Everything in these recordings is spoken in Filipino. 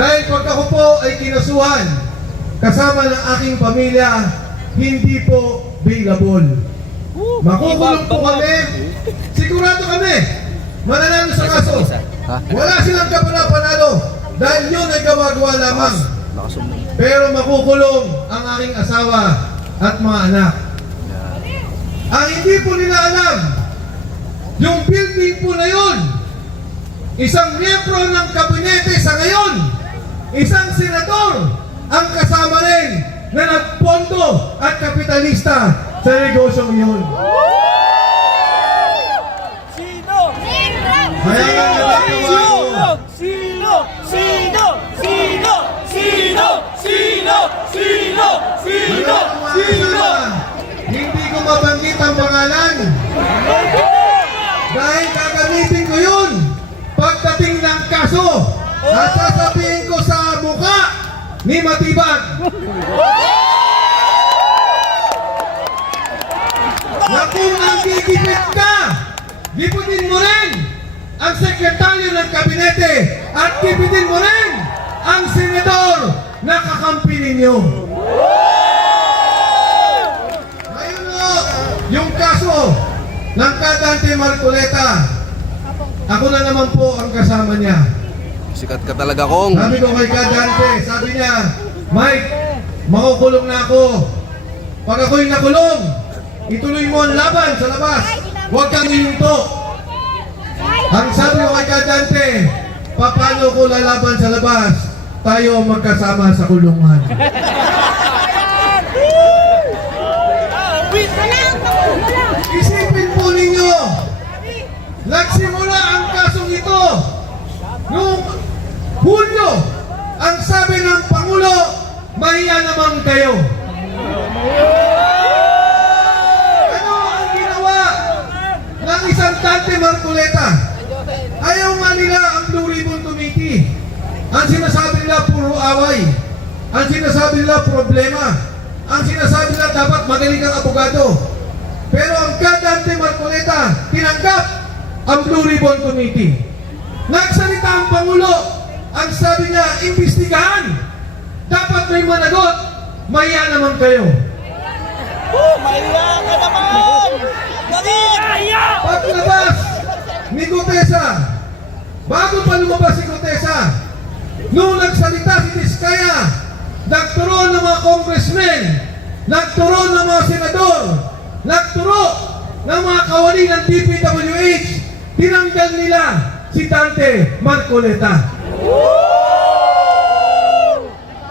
Dahil pag ako po ay kinasuhan, kasama ng aking pamilya, hindi po bailable. Makukulong po kami. Sigurado kami. Mananalo sa kaso. Wala silang kapanapanalo dahil yun ay gawa-gawa lamang. Pero makukulong ang aking asawa at mga anak. Ang hindi po nila alam, yung building po na yun, isang miyembro ng kabinete sa ngayon, isang senador, ang kasama rin na nagpondo at kapitalista sa negosyong yun. Sino? Kaya nga nagagawa ko. Sino? Sino? Sino? Sino? Sino? Sino? Sino? Sino? Hindi ko mabanggit ang pangalan. Dahil gagamitin ko yun pagdating ng kaso at sasabihin ko sa mukha ni Matibag na kung nanggigipit ka, giputin mo rin ang sekretaryo ng kabinete at gipitin mo rin ang senador na kakampi ninyo. Ngayon o, yung kaso ng Kadante Marcoleta, ako na naman po ang kasama niya. Sikat ka talaga, Kong. Sabi ko kay Kadante, sabi niya, Mike, makukulong na ako. Pag ako'y nakulong, ituloy mo ang laban sa labas. Huwag kang hihinto. Ang sabi ko kay Kadante, paano ko lalaban sa labas? Tayo magkasama sa kulungan. Isipin po ninyo, nagsimula ang kasong ito noong Hulyo. Ang sabi ng Pangulo, mahiya naman kayo. Ano ang ginawa ng isang Dante Marcoleta? Ayaw nga nila ang Blue Ribbon Committee. Ang sinasabi nila puro away. Ang sinasabi nila problema. Ang sinasabi nila dapat magaling ang abogado. Pero ang Dante Marcoleta, tinanggap ang Blue Ribbon Committee. Nagsalita ang Pangulo. Ang sabi niya, imbestigahan. Dapat may managot. Mahiya naman kayo. Mahiya ka naman! Bakit? Paglabas ni Gutesa, bago pa lumabas si Gutesa, nung nagsalita si Vizcaya, nagturo ng mga congressmen, nagturo ng mga senador, nagturo ng mga kawani ng DPWH, tinanggal nila si Dante Marcoleta.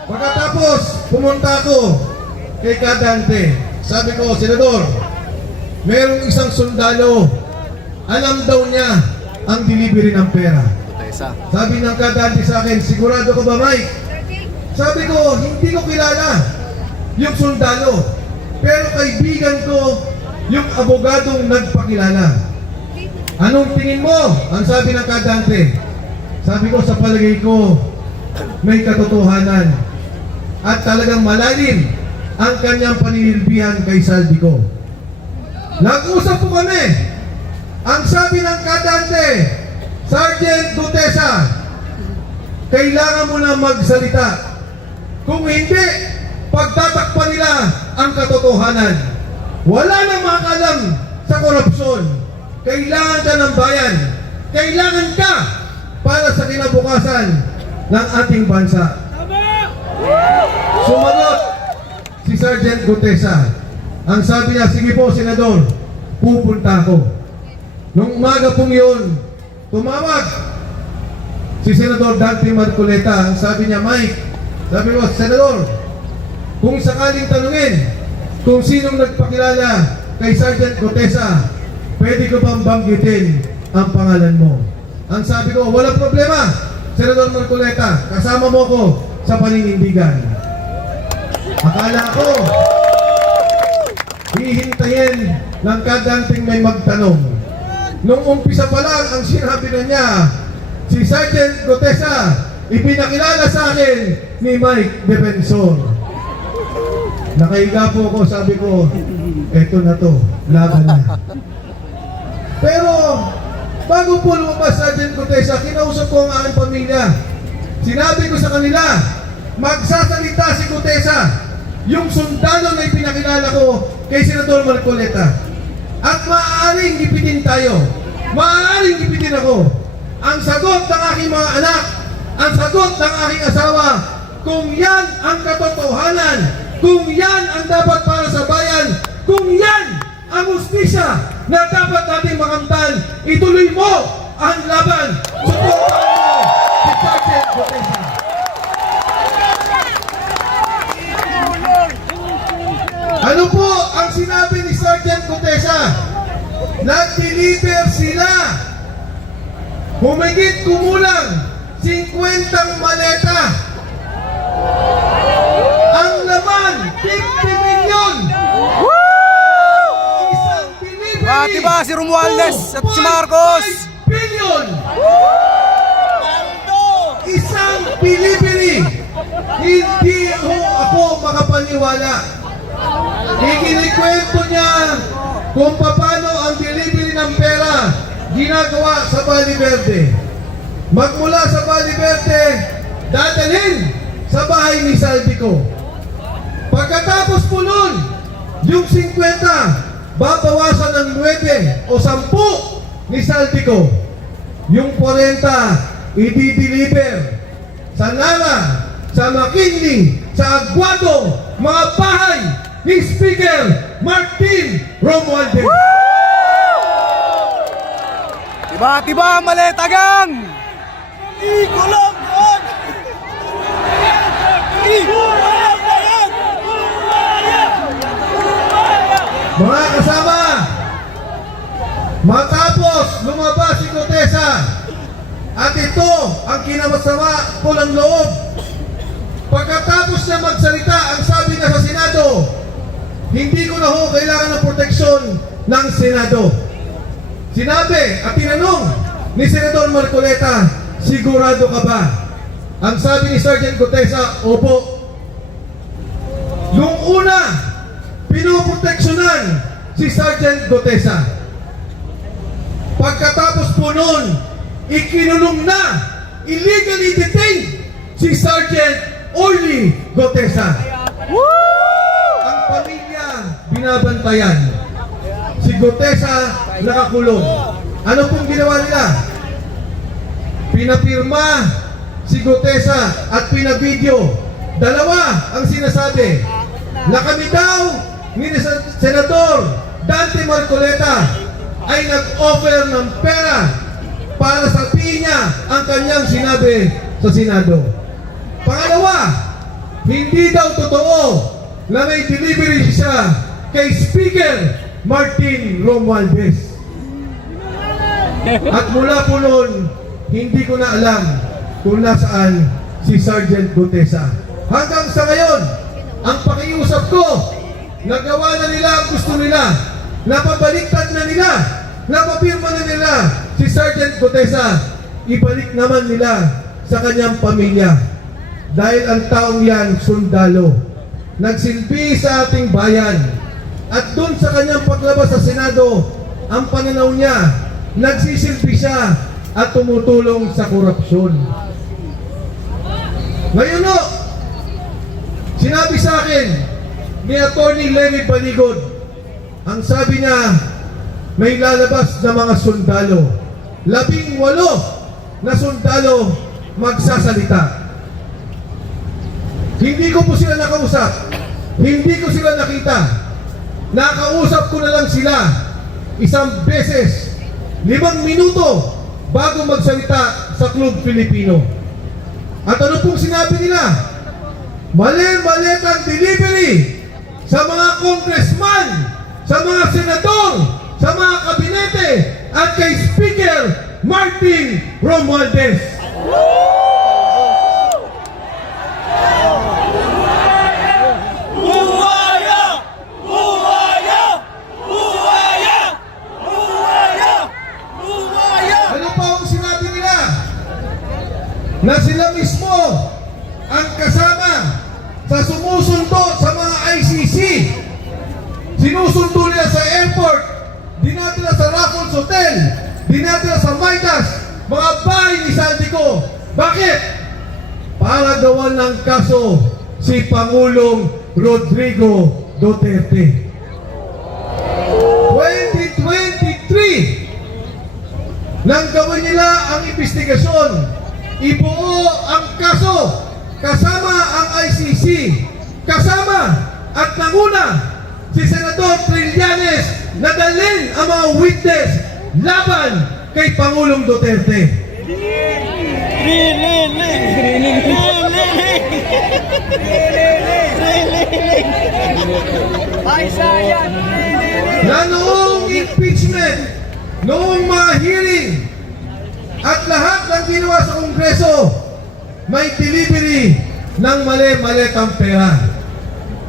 Pagkatapos, pumunta ako kay Kadante. Sabi ko, Senador, merong isang sundalo, alam daw niya ang delivery ng pera. Sabi ng Kadante sa akin, sigurado ko ba, Mike? Sabi ko, hindi ko kilala yung sundalo, pero kaibigan ko yung abogadong nagpakilala. Anong tingin mo? Ang sabi ng Kadante. Sabi ko, sa palagay ko, may katotohanan at talagang malalim ang kanyang paninilbihan kay Saldico. Nag-usap po kami. Ang sabi ng Kadante, Sergeant Gutesa, kailangan mo na magsalita. Kung hindi, pagtatakpan nila ang katotohanan. Wala nang makalam sa korupsyon. Kailangan ka ng bayan. Kailangan ka para sa kinabukasan ng ating bansa. Sumagot si Sergeant Gutesa. Ang sabi niya, sige po, Senador, pupunta ako. Nung umaga pong yun, tumawag si Senador Dante Marcoleta. Ang sabi niya, Mike, sabi ko, Senador, kung sakaling tanungin kung sinong nagpakilala kay Sergeant Gutesa, pwede ko bang banggitin ang pangalan mo? Ang sabi ko, walang problema, Senador Marcoleta, kasama mo ko sa paninindigan. Akala ko, hihintayin ng Kadanting may magtanong. Nung umpisa pa lang, ang sinabi na niya, si Sergeant Gutesa, ipinakilala sa akin ni Mike Defensor. Nakahiga po ako, sabi ko, eto na to, laban na. Pero, bago po lumabas Sergeant Gutesa, kinausap ko ang aking pamilya. Sinabi ko sa kanila, magsasalita si Gutesa, yung sundalo na ipinakilala ko kay Senador Marcoleta. At maaaring gipitin tayo. Maaaring gipitin ako. Ang sagot ng aking mga anak, ang sagot ng aking asawa, kung yan ang katotohanan, kung yan ang dapat para sa bayan, kung yan ang hustisya na dapat nating makamtan, ituloy mo ang laban. Suportahan mo si Sergeant Gutesa. Ano po ang sinabi ni Sergeant Gutesa? Nag-deliver sila. Humigit kumulang 50 maleta. Ang laman, 50 milyon. Isang delivery. Bati ba si Romualdez at si Marcos? 2.5 billion. Paldo! Isang delivery. Hindi ho ako makapaniwala. Ikinikwento niya kung paano ang delivery ng pera ginagawa sa Valle Verde. Magmula sa Valle Verde, dadalhin sa bahay ni Saldico. Pagkatapos po nun, yung 50, babawasan ng 9 o 10 ni Saldico. Yung 40, i-deliver sa Nara, sa McKinley, sa Aguado, mga bahay ni Speaker Martin Romualdez. Tiba-tiba maletagang! Ikulang yan! Ikulang yan! Mga kasama, matapos lumabas si Gutesa at ito ang kinamasama ko ng loob. Pagkatapos niya magsalita, ang sabi niya sa Senado, hindi ko na ho kailangan ng proteksyon ng Senado. Sinabi at tinanong ni Senador Marcoleta, sigurado ka ba? Ang sabi ni Sergeant Gutesa, opo. Nung una, pinoproteksyonan si Sergeant Gutesa. Pagkatapos po nun, ikinulong na, illegally detained si Sergeant Orly Gutesa. Ang pamilya binabantayan. Si Gutesa nakakulong. Ano pong ginawa nila? Pinapirma si Gutesa at pinabidyo. Dalawa ang sinasabi na kami daw ni Senador Dante Marcoleta ay nag-offer ng pera para sabihin niya ang kanyang sinabi sa Senado. Pangalawa, hindi daw totoo na may delivery siya kay Speaker Martin Romualdez. At mula po noon, hindi ko na alam kung nasaan si Sergeant Gutesa. Hanggang sa ngayon, ang pakiusap ko, nagawa na nila ang gusto nila, napabaliktad na nila, napapirma na nila si Sergeant Gutesa, ibalik naman nila sa kanyang pamilya. Dahil ang taong yan, sundalo, nagsilbi sa ating bayan. At doon sa kanyang paglabas sa Senado, ang pananaw niya, nagsisilbi siya at tumutulong sa korupsyon. Ngayon o, sinabi sa akin ni Atty. Lenny Baligod, ang sabi niya, may lalabas na mga sundalo. 18 na sundalo magsasalita. Hindi ko po sila nakausap. Hindi ko sila nakita. Nakausap ko na lang sila isang beses, 5 minuto bago magsalita sa Club Filipino. At ano pong sinabi nila? Mali-maletang delivery sa mga congressman, sa mga senador, sa mga kabinete, at kay Speaker Martin Romualdez. Buhaya! Buhaya! Buhaya! Buhaya! Buhaya! Ano pa ang sinabi nila? Na sila mismo ang kasama sa sumusundo sa mga ICC. Sinusundo nila sa airport, dinadala sa Raffles Hotel, dinadala sa Midas, mga bahay ni Saldico. Bakit? para gawan ng kaso si Pangulong Rodrigo Duterte. 2023, nang gawin nila ang investigasyon, ibuo ang kaso, kasama ang ICC, kasama at nanguna si Senador Trillanes na dalhin ang mga witness laban kay Pangulong Duterte. Na noong impeachment, noong mga hearing, at lahat ng ginawa sa Kongreso, may delivery ng mali-malitang pera.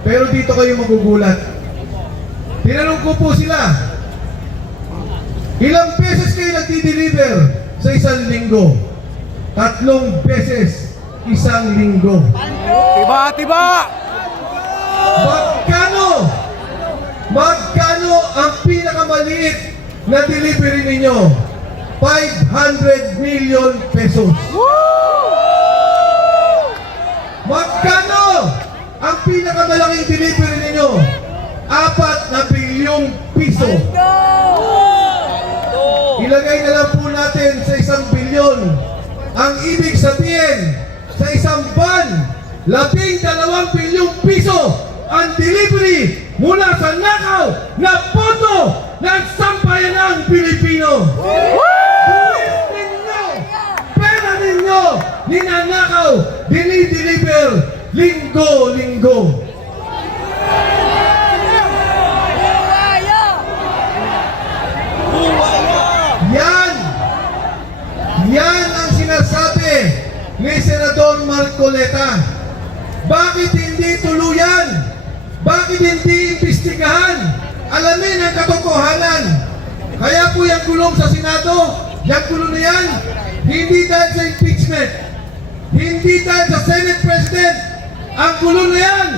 Pero dito kayo magugulat. Tinanong ko po sila, ilang beses kayo nagdi-deliver sa isang linggo? 3 beses isang linggo. Tiba, tiba! Magkano ang pinakamaliit na delivery ninyo? 500 million pesos. Magkano ang pinakamalaking delivery ninyo? 4 na bilyong piso. Ilagay na lang po natin sa 1 bilyon. Ang ibig sabihin, sa isang buwan, 12 bilyong piso ang delivery mula sa nakaw na pondo ng sambayanang Pilipino. Buwis ninyo, pera ninyo, ninanakaw, dinideliver, linggo-linggo. Yan ang sinasabi ni Senador Marcoleta. Bakit hindi tuluyan? Bakit hindi imbestigahan? Alamin ang katotohanan. Kaya po yung kulong sa Senado, yung kulong na yan, hindi dahil sa impeachment, hindi dahil sa Senate President. Ang kulong na yan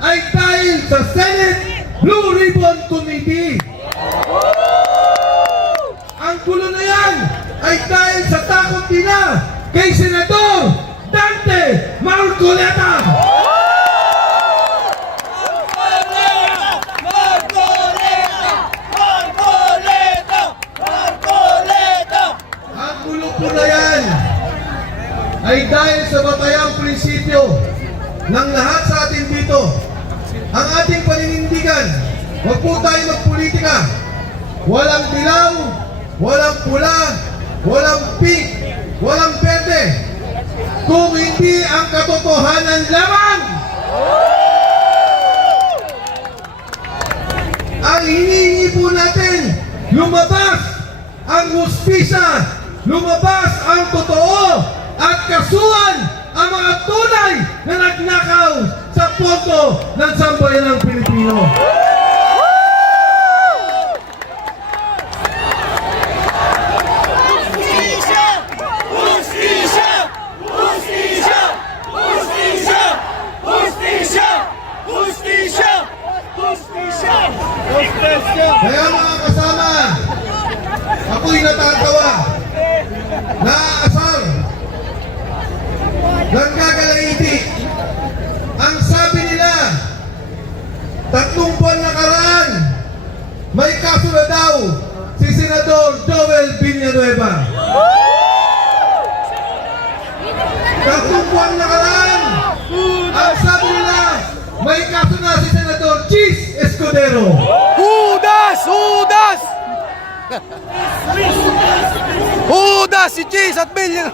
ay dahil sa Senate Blue Ribbon Committee. Ang kulong na yan ay dahil sa takot nila kay Senador Dante Marcoleta. Ang gulo po na yan ay dahil sa batayang prinsipyo ng lahat sa atin dito. Ang ating paninindigan, huwag po tayo magpolitika. Walang dilaw, walang pula, walang pink, walang berde. Kung hindi ang katotohanan lamang. Ang hinihingi po natin, lumabas ang hustisya, lumabas ang totoo, at kasuhan ang mga tunay na nagnakaw sa pondo ng sambayanang Pilipino. Kaya mga kasama, ako'y natatawa, naaasar, nanggagalaiti. Ang sabi nila, 3 buwan nakaraan, may kaso na daw si Senador Joel Villanueva. 3 buwan nakaraan, ang sabi nila, may kaso na si Senador Chis Escudero. Judas! Judas! Judas! Si Cheese at Billion!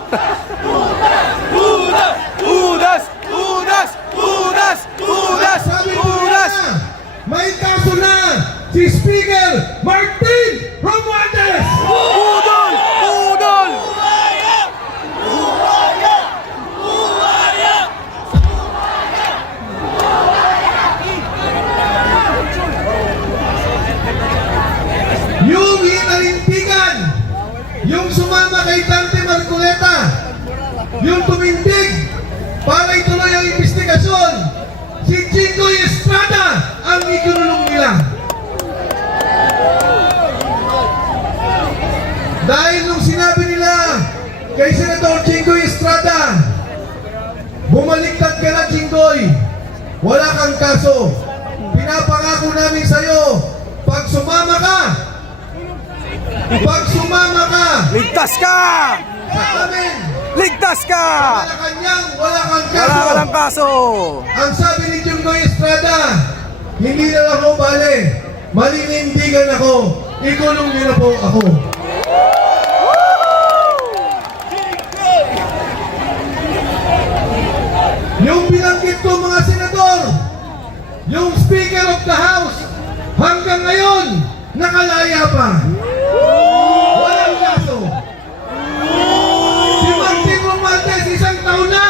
Judas! Judas! Judas! Judas! Judas! Sabi ko Judas! na, may kaso na si Speaker Martin Romualdez. Budol! Budol! Yung hinalintigan, yung sumama kay Dante Marcoleta, yung tumindig para ituloy ang investigasyon, si Jinggoy Estrada ang ikinulong nila. Dahil nung sinabi nila kay Senator Jinggoy Estrada, Bumaliktad ka na, Jinggoy. Wala kang kaso. Pinapangako namin sa'yo, pag sumama ka, Ligtas ka! sa amin, Ligtas ka! Malacanang, wala kang Wala kaso. ka ng kaso! Ang sabi ni Jinggoy Estrada, hindi na lang ako bale. Maninindigan ako. Ikulong niyo na po ako. Yung binanggit ko mga senador, yung Speaker of the House, hanggang ngayon, nakalaya pa. Walang kaso. Si Martin Romualdez, 1 taon na,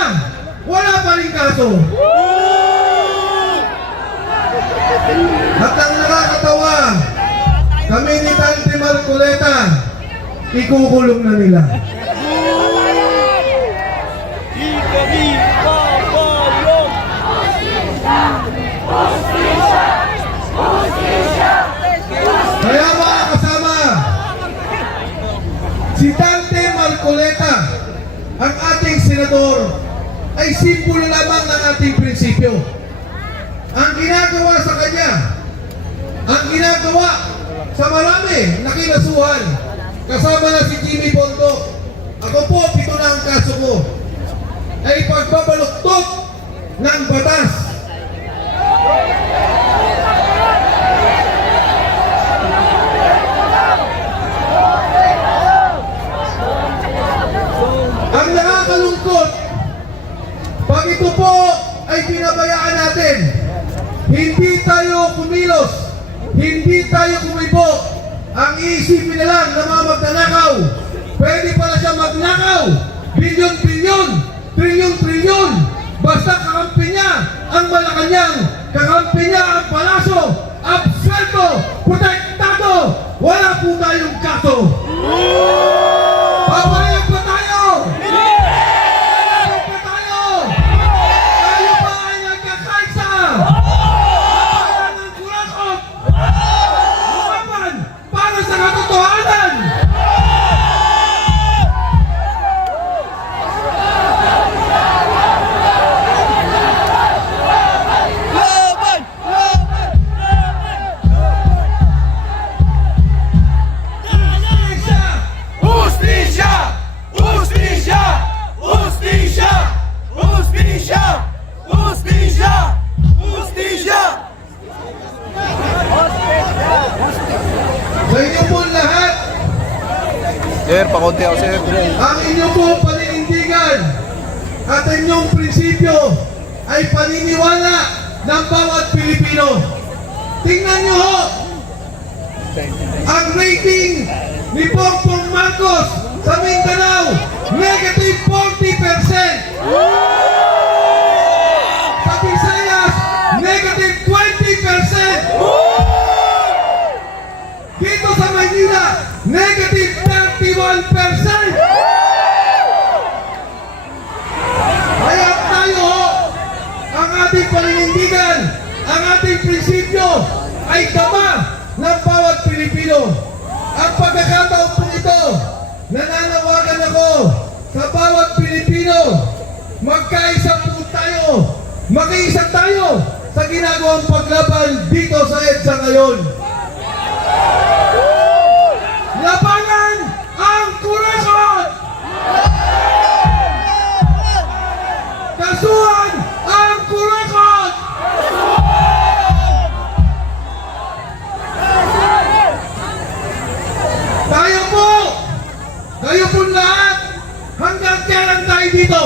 wala pa rin kaso. At ang nakakatawa, kami ni Dante Marcoleta, ikukulong na nila. Di kami papayag. Kaya mga kasama, si Dante Marcoleta, ang ating senador, ay simbolo lamang ng ating prinsipyo. Ang ginagawa sa kanya, ang ginagawa sa marami na kinasuhan, kasama na si Jimmy Bonto, ako po, 7 na ang kaso ko, ay pagbabaluktot ng batas. Ang nakakalungkot, pag ito po ay pinabayaan natin, hindi tayo kumilos, hindi tayo kumibo, ang iisipin na lang na mga magnanakaw, pwede pala siya magnakaw, bilyon-bilyon, trilyon-trilyon, basta kakampi niya ang Malacanang, kakampi niya ang palasyo, absuelto, protektado, wala po tayong kaso. Papayag ba tayo? Papayag ba tayo? Tayo ba ay nagkakaisa? Papayag ng kurasot? Lumaban para sa katotohanan? Laban! Laban! Justisya! Hustisya! Hustisya! Hustisya! Hustisya! Hustisya! Sa inyo po lahat, Sir, pakunti ako, sir. ang inyong po paninindigan at inyong prinsipyo ay paniniwala ng bawat Pilipino. Tingnan nyo ho, ang rating ni Bongbong Marcos sa Mindanao, negative 40%. Sa Visayas, negative 20%. Dito sa Maynila, negative 31%. Kaya tayo ho, ang ating paninindigan, ang ating prinsipyo ay tama ng bawat Pilipino. Ang pagkakataon po ito, nananawagan ako sa bawat Pilipino, magkaisa po tayo, makiisa tayo sa ginagawang paglaban dito sa EDSA ngayon. Labanan ang kurasot! Kasuhan ang kurasot! Tayo po lahat, hanggang kailan tayo dito?